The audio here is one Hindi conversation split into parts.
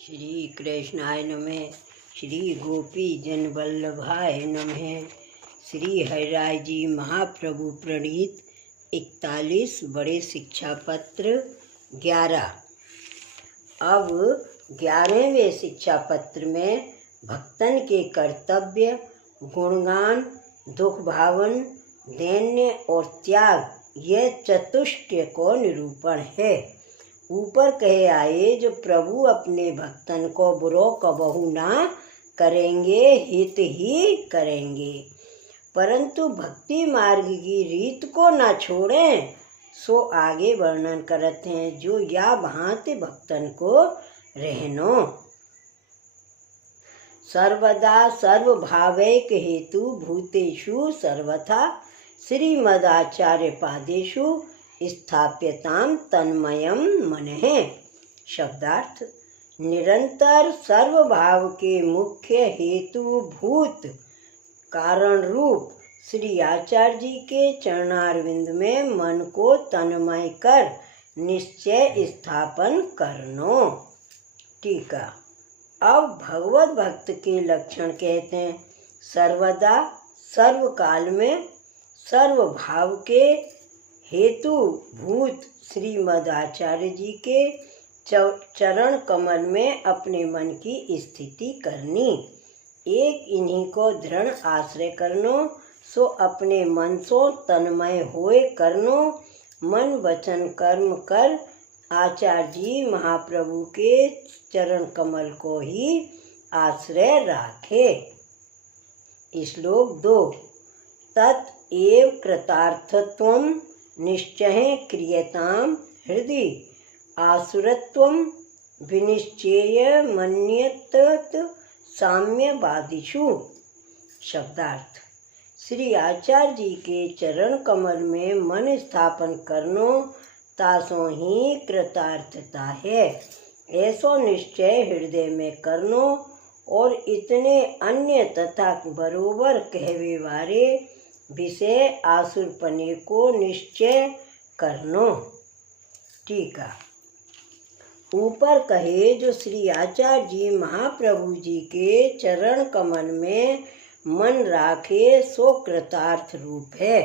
श्री कृष्णाय नमः। श्री गोपी जन वल्लभाय नमः। श्री हरिराय जी महाप्रभु प्रणीत 41 बड़े शिक्षा पत्र 11। अब 11वें शिक्षा पत्र में भक्तन के कर्तव्य, गुणगान, दुख भावन, दैन्य और त्याग ये चतुष्टय को निरूपण है। ऊपर कहे आए जो प्रभु अपने भक्तन को बुरो कबहू ना करेंगे, हित ही करेंगे, परंतु भक्ति मार्ग की रीत को ना छोड़ें। सो आगे वर्णन करते हैं जो या भांति भक्तन को रहनो। सर्वदा सर्वभावैक हेतु भूतेषु सर्वथा श्रीमदाचार्य पादेषु स्थाप्यताम तन्मयम मनः। शब्दार्थ: निरंतर सर्वभाव के मुख्य हेतु भूत कारण रूप श्री आचार्य जी के चरणारविंद में मन को तन्मय कर निश्चय स्थापन करनो। टीका: अब भगवत भक्त के लक्षण कहते हैं। सर्वदा सर्वकाल में सर्वभाव के हेतु भूत श्रीमद आचार्य जी के चरण कमल में अपने मन की स्थिति करनी। एक इन्हीं को दृढ़ आश्रय करनो। सो अपने मन सो तन्मय होए करनो। मन वचन कर्म कर आचार्य जी महाप्रभु के चरण कमल को ही आश्रय राखे। श्लोक 2: तत् एव कृतार्थत्वं निश्चय क्रियताम हृदि आसुरत्वं विनिश्चय मन्यत साम्यवादिषु। शब्दार्थ: श्री आचार्य जी के चरण कमल में मन स्थापन करनो तासो ही कृतार्थता है, ऐसो निश्चय हृदय में करनो। और इतने अन्य तथा बरोबर कहवे वाले विषय आसुरपने को निश्चय करनो। टीका: ऊपर कहे जो श्री आचार्य जी महाप्रभु जी के चरण कमल में मन राखे सो कृतार्थ रूप है।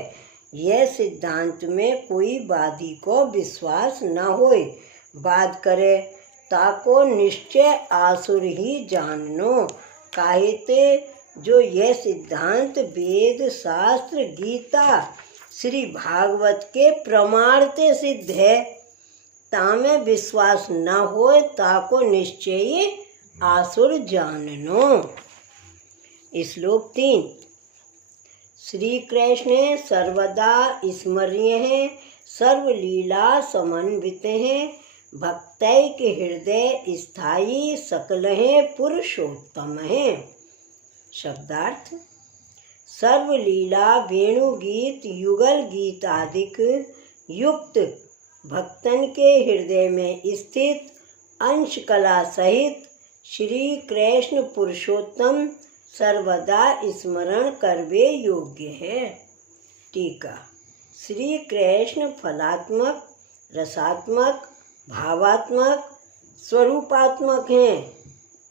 यह सिद्धांत में कोई वादी को विश्वास न होए। वाद करे ताको निश्चय आसुर ही जाननो। काहेते जो यह सिद्धांत वेद शास्त्र गीता श्री भागवत के प्रमाण ते सिद्ध है, तामे विश्वास न होए ताको निश्चय आसुर जाननो। श्लोक 3: श्री कृष्ण सर्वदा स्मर्य हैं, सर्वलीला समन्वित हैं, भक्तैक हृदय स्थायी सकल हैं, पुरुषोत्तम हैं। शब्दार्थ: सर्वलीला वेणुगीत युगल गीत आदिक युक्त भक्तन के हृदय में स्थित अंश कला सहित श्री कृष्ण पुरुषोत्तम सर्वदा स्मरण करवे योग्य है। टीका: श्री कृष्ण फलात्मक, रसात्मक, भावात्मक, स्वरूपात्मक हैं।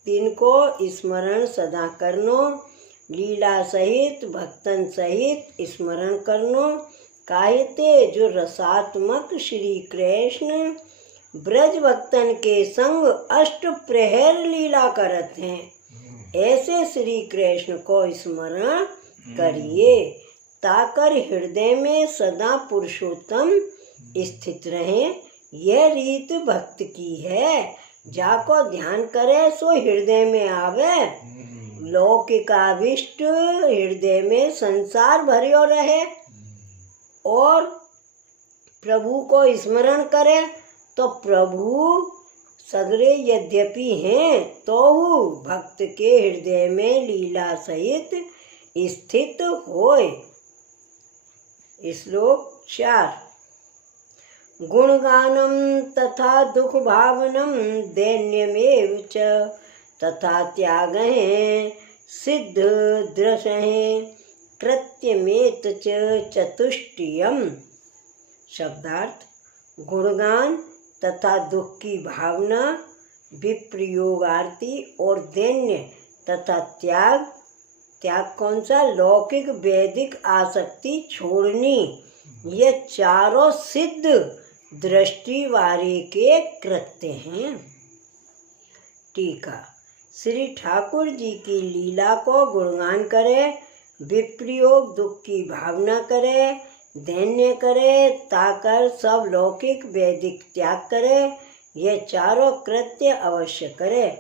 तिनको स्मरण सदा करनो। लीला सहित भक्तन सहित स्मरण करनो। काहेते जो रसात्मक श्री कृष्ण ब्रज भक्तन के संग अष्ट प्रहर लीला करत हैं, ऐसे श्री कृष्ण को स्मरण करिए ताकर हृदय में सदा पुरुषोत्तम स्थित रहे। यह रीत भक्त की है। जाको ध्यान करे सो हृदय में आवे। लौकिकाविष्ट हृदय में संसार भरियो रहे और प्रभु को स्मरण करे तो प्रभु सगरे यद्यपि हैं तो भक्त के हृदय में लीला सहित स्थित होए। श्लोक 4: गुणगानम तथा दुख भावनम दैन्यमेव च तथा त्याग सिद्ध दृश कृत्यमेत चतुष्टयम्। शब्दार्थ: गुणगान तथा दुख की भावना, विप्रयोगार्थी और दैन्य तथा त्याग। त्याग कौन सा? लौकिक वैदिक आसक्ति छोड़नी। ये चारों सिद्ध दृष्टि वाले के कृत्य हैं। टीका। श्री ठाकुर जी की लीला को गुणगान करे, विप्रयोग दुख की भावना करे, दैन्य करे, ताकर सब लौकिक वैदिक त्याग करे। ये चारों कृत्य अवश्य करे।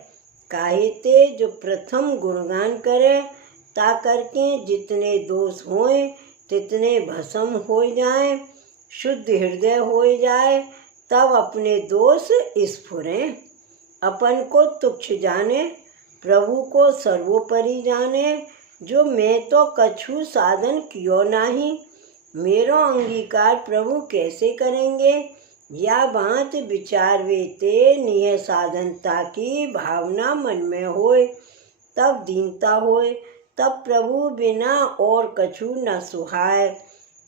काहिते जो प्रथम गुणगान करे, ताकर के जितने दोष होए तितने भस्म हो जाए, शुद्ध हृदय हो जाए, तब अपने दोष स्फुरें। अपन को तुच्छ जाने, प्रभु को सर्वोपरि जाने। जो मैं तो कछु साधन कियो नाही, मेरो अंगीकार प्रभु कैसे करेंगे। या बात विचार वेते निय साधनता की भावना मन में होए, तब दीनता होए, तब प्रभु बिना और कछु न सुहाय।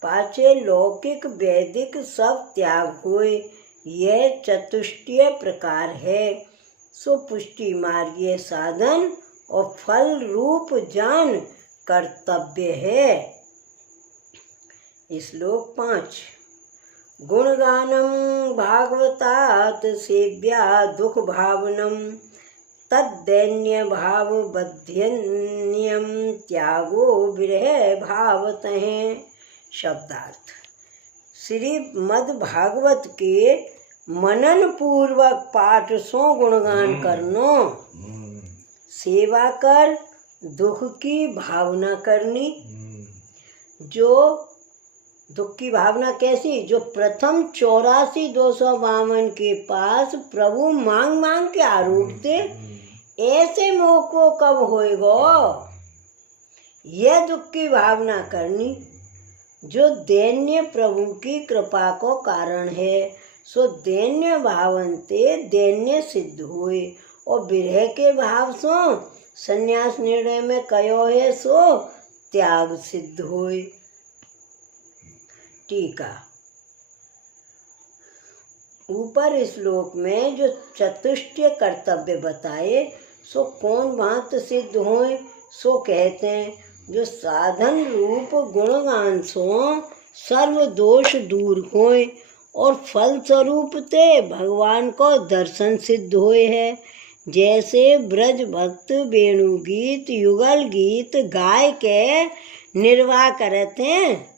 पाछे लौकिक वैदिक सब त्याग होए। यह चतुष्टय प्रकार है। सो पुष्टि मार्गीय साधन और फल रूप जान कर्तव्य है। श्लोक 5। गुणगानम भागवतात सेव्या दुख भावनम, तद्दैन्य भाव बध्यन्यम त्यागो विरह भावतः। शब्दार्थ। श्रीमद् भागवत के मनन पूर्वक पाठ सो गुणगान करनो, सेवा कर दुख की भावना करनी। जो दुख की भावना कैसी? जो प्रथम 84,252 के पास प्रभु मांग मांग के आरूढ़ते, ऐसे मोह को कब होएगो? यह दुख की भावना करनी। जो दैन्य प्रभु की कृपा को कारण है, सो दैन्य भावनते दैन्य सिद्ध हुए। और विरह के भाव सो संन्यास निर्णय में कयो है, सो त्याग सिद्ध हुए। टीका। ऊपर श्लोक में जो चतुष्टय कर्तव्य बताए, सो कौन बात सिद्ध होए? सो कहते हैं जो साधन रूप गुणगान सो सर्व दोष दूर होए और फल स्वरूप ते भगवान को दर्शन सिद्ध होए है। जैसे ब्रज भक्त वेणु गीत युगल गीत गाय के निर्वाह करते हैं,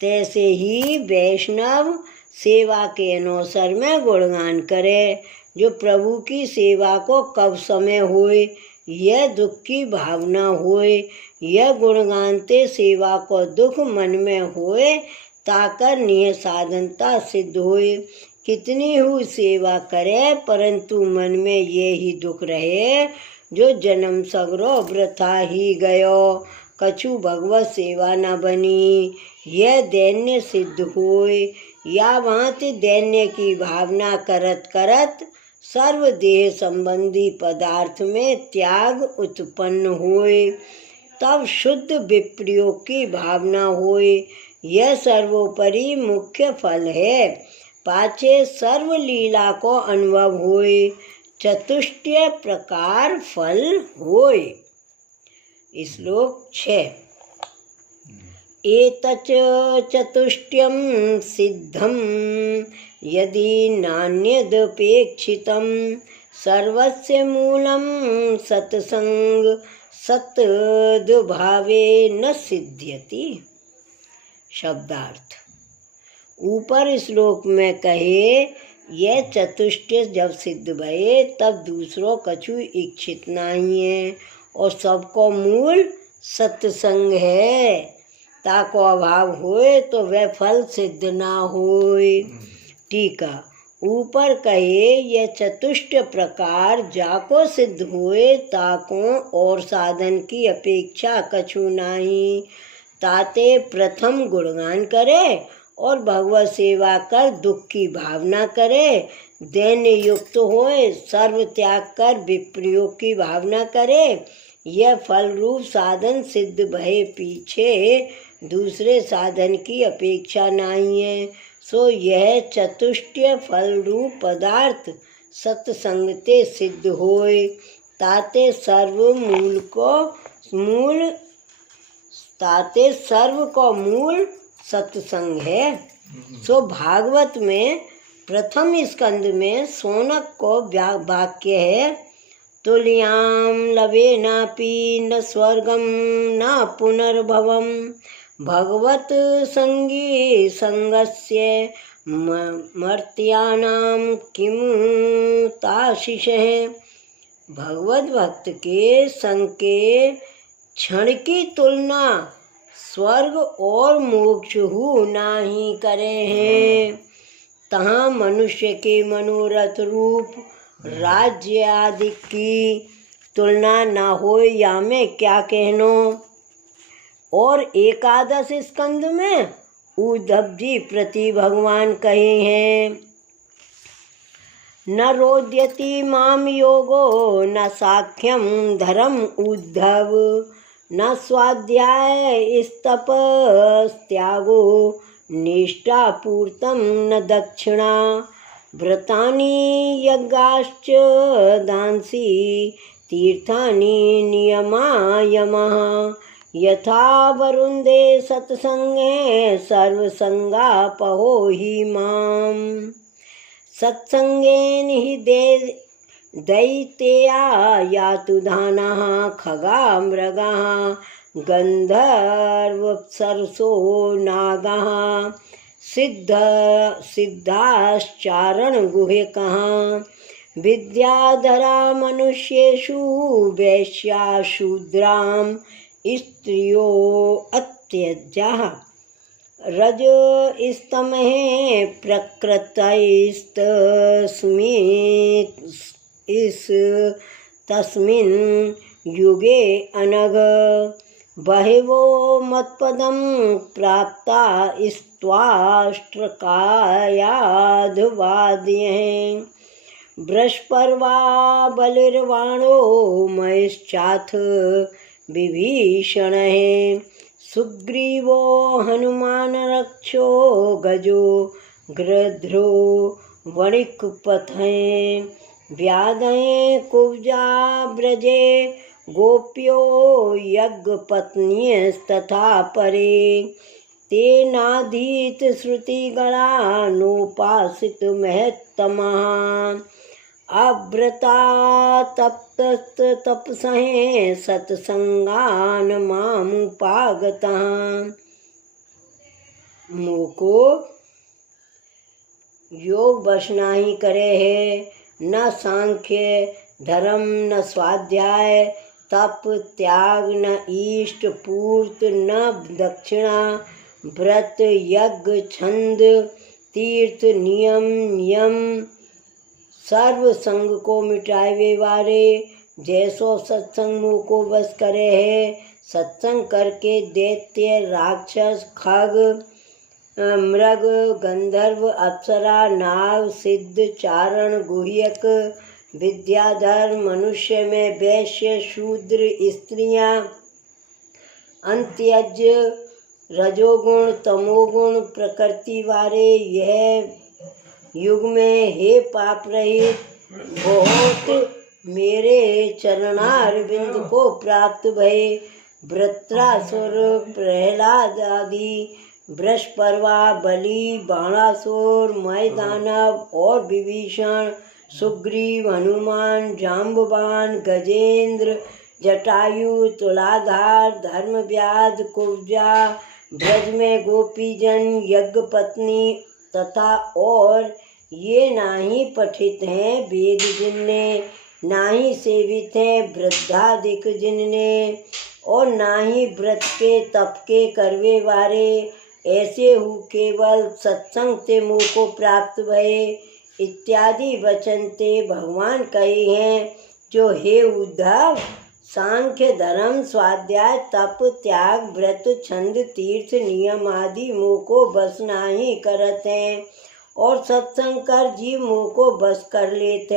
तैसे ही वैष्णव सेवा के अवसर में गुणगान करे। जो प्रभु की सेवा को कब समय होए, यह दुख की भावना होए। यह गुणगानते सेवा को दुख मन में होए, ताकर निय साधनता सिद्ध होए। कितनी हुई सेवा करे, परंतु मन में ये ही दुख रहे, जो जन्म सगरो वृथा ही गयो, कछु भगवत सेवा न बनी। यह दैन्य सिद्ध होए। या भांति दैन्य की भावना करत करत सर्व देह संबंधी पदार्थ में त्याग उत्पन्न होए, तब शुद्ध विप्रयोग की भावना होए। यह सर्वोपरि मुख्य फल है। पाछे सर्व लीला को अनुभव होए, चतुष्टय प्रकार फल होए। श्लोक 6। एतच चतुष्टयं सिद्धं यदि नान्यदपेक्षितं, सर्वस्य मूलं सत्संग सत्दभावे न सिद्ध्यति। शब्दार्थ। ऊपर श्लोक में कहे, यह चतुष्टय जब सिद्ध भये, तब दूसरों कछु इच्छित नहीं है और सबको मूल सत्संग है। ताको अभाव होए तो वह फल सिद्ध ना होए। टीका। ऊपर कहे यह चतुष्ट प्रकार जाको सिद्ध हुए, ताको और साधन की अपेक्षा कछु नहीं। ताते प्रथम गुणगान करे और भगवत सेवा कर दुख की भावना करे, दैन्य युक्त होए, सर्व त्याग कर विप्रयोग की भावना करे। यह फल रूप साधन सिद्ध भये, पीछे दूसरे साधन की अपेक्षा नहीं है। सो यह चतुष्टय फल रूप पदार्थ सत्संग ते सिद्ध होय। ताते सर्व मूल सत्संग है। सो भागवत में प्रथम स्कंद में शौनक को वाक्य है, तुल्याम लवेनापि न स्वर्गम न पुनर्भवम भगवत संगी संगस्य मर्त्यानाम किमु ताशिषः। भगवत भक्त के संग के क्षण की तुलना स्वर्ग और मोक्ष हु नाही करे हैं। तहाँ मनुष्य के मनोरथ रूप राज्य आदि की तुलना न हो, या में क्या कहनो। और एकादश स्कंद में उद्धव जी प्रति भगवान कहे हैं, न रोद्यति माम योगो न साख्यम धर्म उद्धव न स्वाध्याय स्तपस्त्यागो निष्ठापूर्तम न दक्षिणा व्रतानि यज्ञाश्च दांसी तीर्थानि नियमायमः यथा वरुंदे सत्संगे सर्वसंगापहो हि माम। सत्संगेन हि दैत्या यातु दानः खगा मृगाः गंधर्वप्सरसो नागाः सिद्धाश्चारण गुह्यकः विद्याधरा मनुष्येषु वैश्या शूद्रां स्त्रियो अत्यजाः रजस्तमः प्रकृतैस्तस्मिन् युगे अनघ बहवो मत्पदं प्राप्ता स्त्वाष्ट्रकायाधवाद्यः बृहस्पर्वा बलिर्वाणो मयश्चाथ विभीषणः सुग्रीवो हनुमान रक्षो गजो गृध्रो वणिकपथः व्याधये कुब्जा ब्रजे गोप्यो यज्ञपत्न्यस्तथा परे तेनाधीत श्रुतिगणा नोपासित महत्तमः अव्रता तपसः सत्संगान मामुपागतः। मोको योग बस नाही करे है, न सांख्य धर्म न स्वाध्याय तप त्याग न इष्ट पूर्त न दक्षिणा व्रत यज्ञ छंद तीर्थ नियम सर्व संग को मिटावे वाले जैसो सत्संग मुँह को बस करे है। सत्संग करके दैत्य राक्षस खग मृग गंधर्व अप्सरा नाग सिद्ध चारण गुह्यक विद्याधर मनुष्य में वैश्य शूद्र स्त्रियां अंत्यज रजोगुण तमोगुण प्रकृति वाले यह युग में हे पाप रहित बहुत मेरे चरणारविंद को प्राप्त भये। वृत्रासुर प्रहलाद आदि बृहस्पर्वा बलि बाणासुर मैदानव और विभीषण सुग्रीव हनुमान जाम्बवान गजेंद्र जटायु तुलाधार धर्मव्याध कुब्जा ब्रज में गोपीजन यज्ञपत्नी तथा और ये नाही पठित हैं वेद जिनने नाही सेवित हैं वृद्धाधिक जिनने और नाही व्रत के तप के करवे वाले ऐसे हु केवल सत्संग ते मुँह को प्राप्त भये इत्यादि वचन ते भगवान कहे हैं। जो हे उद्धव सांख्य धर्म स्वाध्याय तप त्याग व्रत छंद तीर्थ नियम आदि मुँह को बस नाही करत हैं और सत्संग कर जीव मुँह को बस कर लेते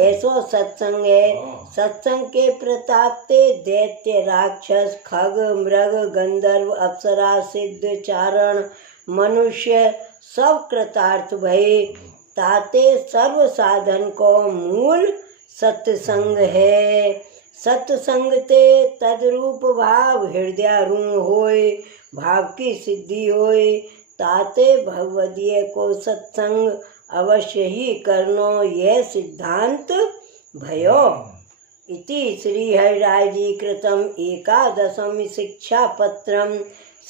ऐसो सत्संग है। सत्संग के प्रताप ते दैत्य राक्षस खग मृग गंधर्व अप्सरा सिद्ध चारण मनुष्य सब कृतार्थ भये। ताते सर्व साधन को मूल सत्संग है। सत्संग ते तदरूप भाव हृदयारूढ़ होय, भाव की सिद्धि होय। ताते भगवदीय को सत्संग अवश्य ही करनो, यह सिद्धांत भयो। इति श्री हरिराय जी कृतम एकादशम शिक्षा पत्रम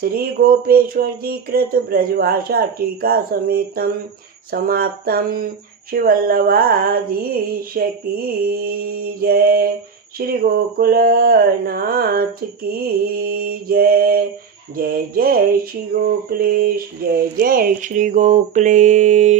श्री गोपेश्वर जी कृत ब्रजभाषा टीका समेतम समाप्तम। श्री वल्लभाधीश की जय। श्री गोकुलनाथ की जय। जय जय श्री गोकुलेश, जय जय श्री गोकुलेश।